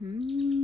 Hmm.